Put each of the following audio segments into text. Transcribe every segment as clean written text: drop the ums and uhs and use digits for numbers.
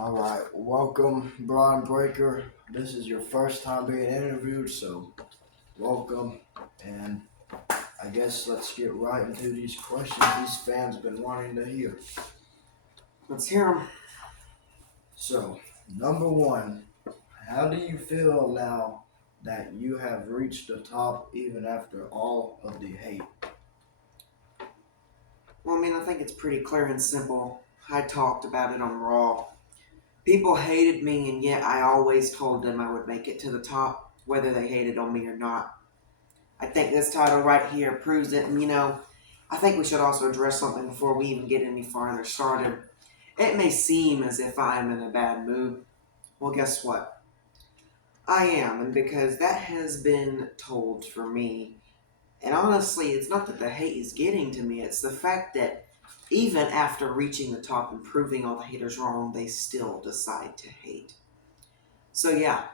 All right, welcome, Bron Breakker. This is your first time being interviewed, so welcome. And I guess let's get right into these questions these fans been wanting to hear. Let's hear them. So, number one, how do you feel now that you have reached the top even after all of the hate? Well, I think it's pretty clear and simple. I talked about it on Raw. People hated me, and yet I always told them I would make it to the top, whether they hated on me or not. I think this title right here proves it, and I think we should also address something before we even get any farther started. It may seem as if I am in a bad mood. Well, guess what? I am, and because that has been told for me. And honestly, it's not that the hate is getting to me, it's the fact that even after reaching the top and proving all the haters wrong, they still decide to hate. So yeah,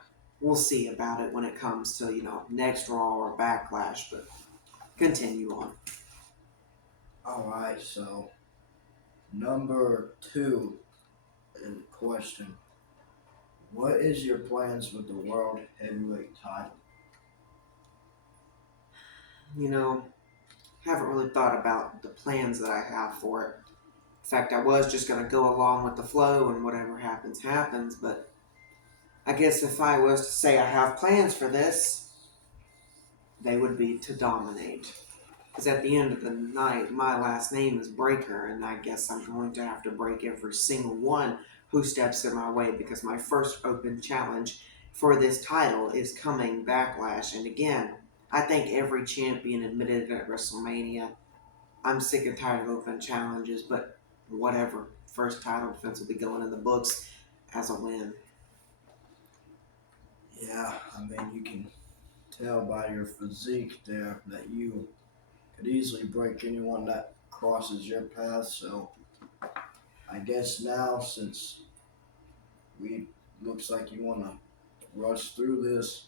we'll see about it when it comes to, next Raw or Backlash, but continue on. All right, so number two in question. What is your plans with the World Heavyweight title? You know, haven't really thought about the plans that I have for it. In fact, I was just going to go along with the flow and whatever happens, happens, but I guess if I was to say I have plans for this, they would be to dominate. Because at the end of the night, my last name is Breakker, and I guess I'm going to have to break every single one who steps in my way because my first open challenge for this title is coming Backlash. And again, I think every champion admitted it at WrestleMania. I'm sick and tired of open challenges, but whatever. First title defense will be going in the books as a win. Yeah, you can tell by your physique there that you could easily break anyone that crosses your path. So I guess now, since we looks like you want to rush through this,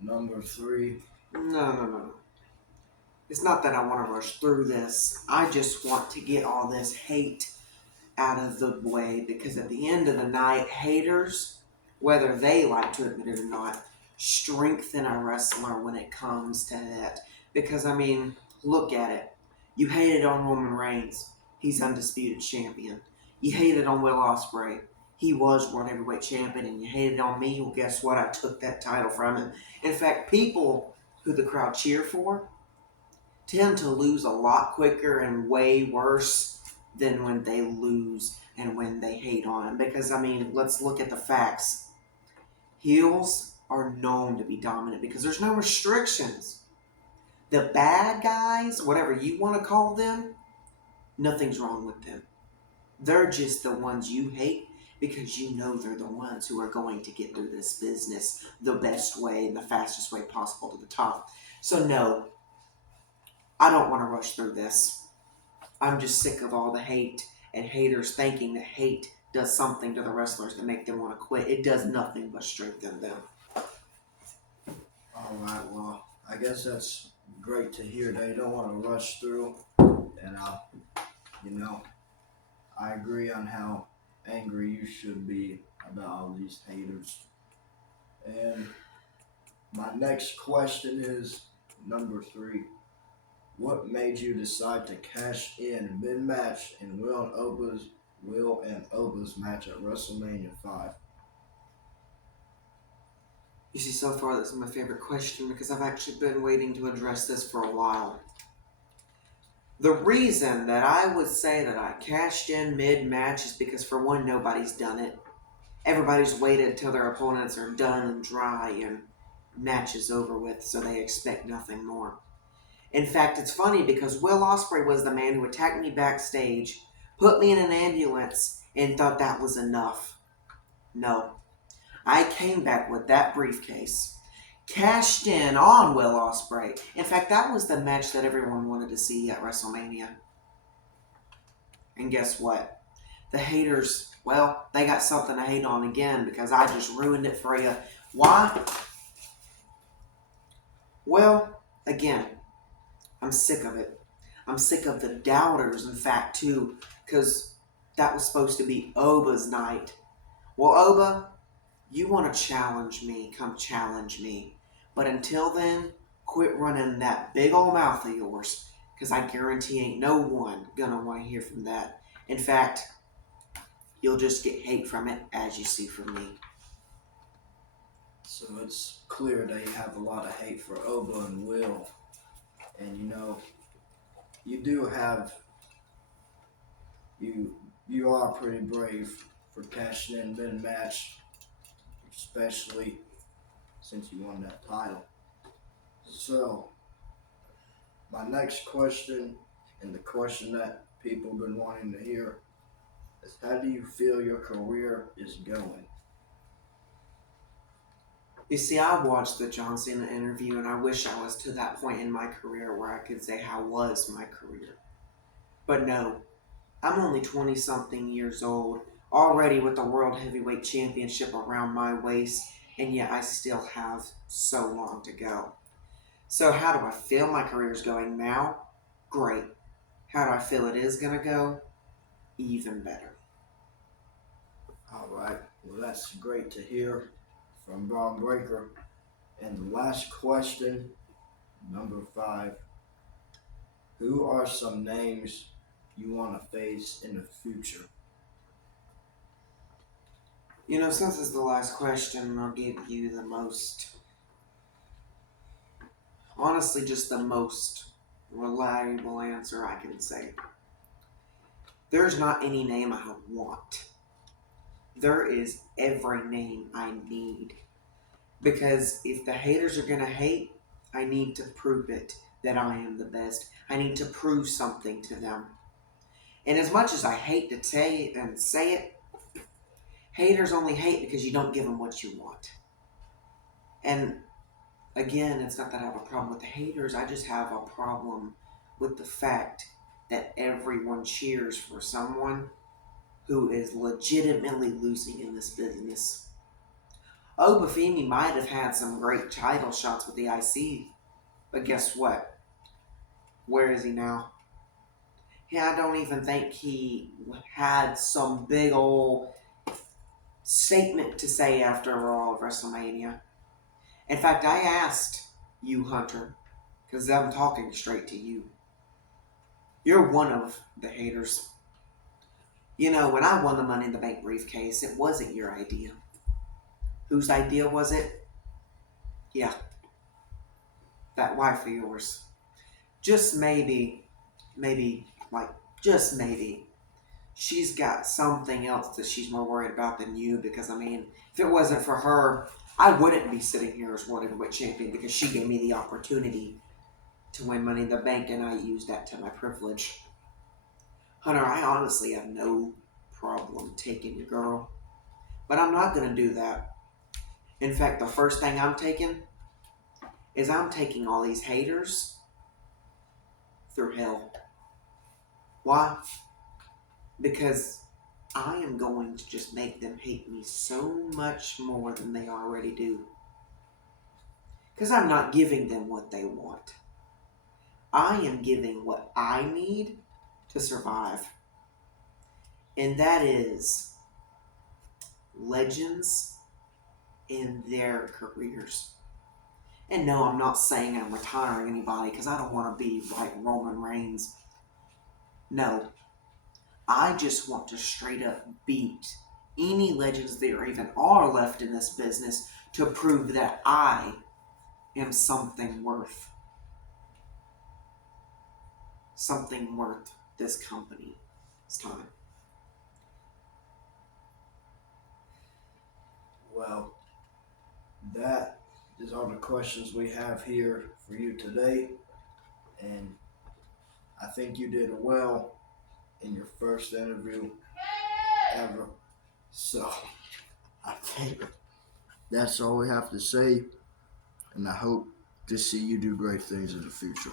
number three. No. It's not that I want to rush through this. I just want to get all this hate out of the way because at the end of the night, haters, whether they like to admit it or not, strengthen a wrestler when it comes to that. Because, look at it. You hated on Roman Reigns. He's undisputed champion. You hated on Will Ospreay. He was World Heavyweight Champion. And you hated on me. Well, guess what? I took that title from him. In fact, people who the crowd cheer for tend to lose a lot quicker and way worse than when they lose and when they hate on him. Because, let's look at the facts. Heels are known to be dominant because there's no restrictions. The bad guys, whatever you want to call them, nothing's wrong with them. They're just the ones you hate because you know they're the ones who are going to get through this business the best way and the fastest way possible to the top. So no, I don't want to rush through this. I'm just sick of all the hate and haters thinking that hate does something to the wrestlers to make them want to quit. It does nothing but strengthen them. All right, well, I guess that's great to hear that you don't want to rush through. And, you know, I agree on how angry you should be about all these haters. And my next question is number three. What made you decide to cash in mid-match in Will and Oba's match at WrestleMania 5? You see, so far this is my favorite question because I've actually been waiting to address this for a while. The reason that I would say that I cashed in mid-match is because, for one, nobody's done it. Everybody's waited till their opponents are done and dry and match is over with, so they expect nothing more. In fact, it's funny because Will Ospreay was the man who attacked me backstage, put me in an ambulance, and thought that was enough. No. I came back with that briefcase, cashed in on Will Ospreay. In fact, that was the match that everyone wanted to see at WrestleMania. And guess what? The haters, well, they got something to hate on again because I just ruined it for you. Why? Well, again, I'm sick of it. I'm sick of the doubters, in fact, too, because that was supposed to be Oba's night. Well, Oba, you want to challenge me, come challenge me. But until then, quit running that big old mouth of yours, because I guarantee ain't no one gonna want to hear from that. In fact, you'll just get hate from it, as you see from me. So it's clear that you have a lot of hate for Oba and Will. And you do have you are pretty brave for cashing in mid-match, especially since you won that title. So my next question, and the question that people have been wanting to hear, is how do you feel your career is going? You see, I watched the John Cena interview, and I wish I was to that point in my career where I could say how was my career. But no, I'm only 20 something years old, already with the World Heavyweight Championship around my waist, and yet I still have so long to go. So, how do I feel my career is going now? Great. How do I feel it is going to go? Even better. All right, well, that's great to hear from Bron Breakker. And the last question, number 5, who are some names you want to face in the future? Since it's the last question, I'll give you the most, honestly, just the most reliable answer I can say. There's not any name I want. There is every name I need. Because if the haters are going to hate, I need to prove it that I am the best. I need to prove something to them. And as much as I hate to say it, haters only hate because you don't give them what you want. And again, it's not that I have a problem with the haters. I just have a problem with the fact that everyone cheers for someone who is legitimately losing in this business. Obafemi might have had some great title shots with the IC, but guess what? Where is he now? Yeah, I don't even think he had some big old statement to say after Raw of WrestleMania. In fact, I asked you, Hunter, because I'm talking straight to you. You're one of the haters. When I won the Money in the Bank briefcase, it wasn't your idea. Whose idea was it? Yeah, that wife of yours. Just just maybe, she's got something else that she's more worried about than you. Because, if it wasn't for her, I wouldn't be sitting here as World Heavyweight Champion, because she gave me the opportunity to win Money in the Bank, and I used that to my privilege. Hunter, I honestly have no problem taking your girl, but I'm not going to do that. In fact, the first thing I'm taking is I'm taking all these haters through hell. Why? Because I am going to just make them hate me so much more than they already do. Because I'm not giving them what they want. I am giving what I need to survive. And that is legends in their careers. And no, I'm not saying I'm retiring anybody, because I don't want to be like Roman Reigns. No, I just want to straight up beat any legends there even are left in this business, to prove that I am something worth this company's time. Well, that is all the questions we have here for you today. And I think you did well in your first interview ever. So I think that's all we have to say. And I hope to see you do great things in the future.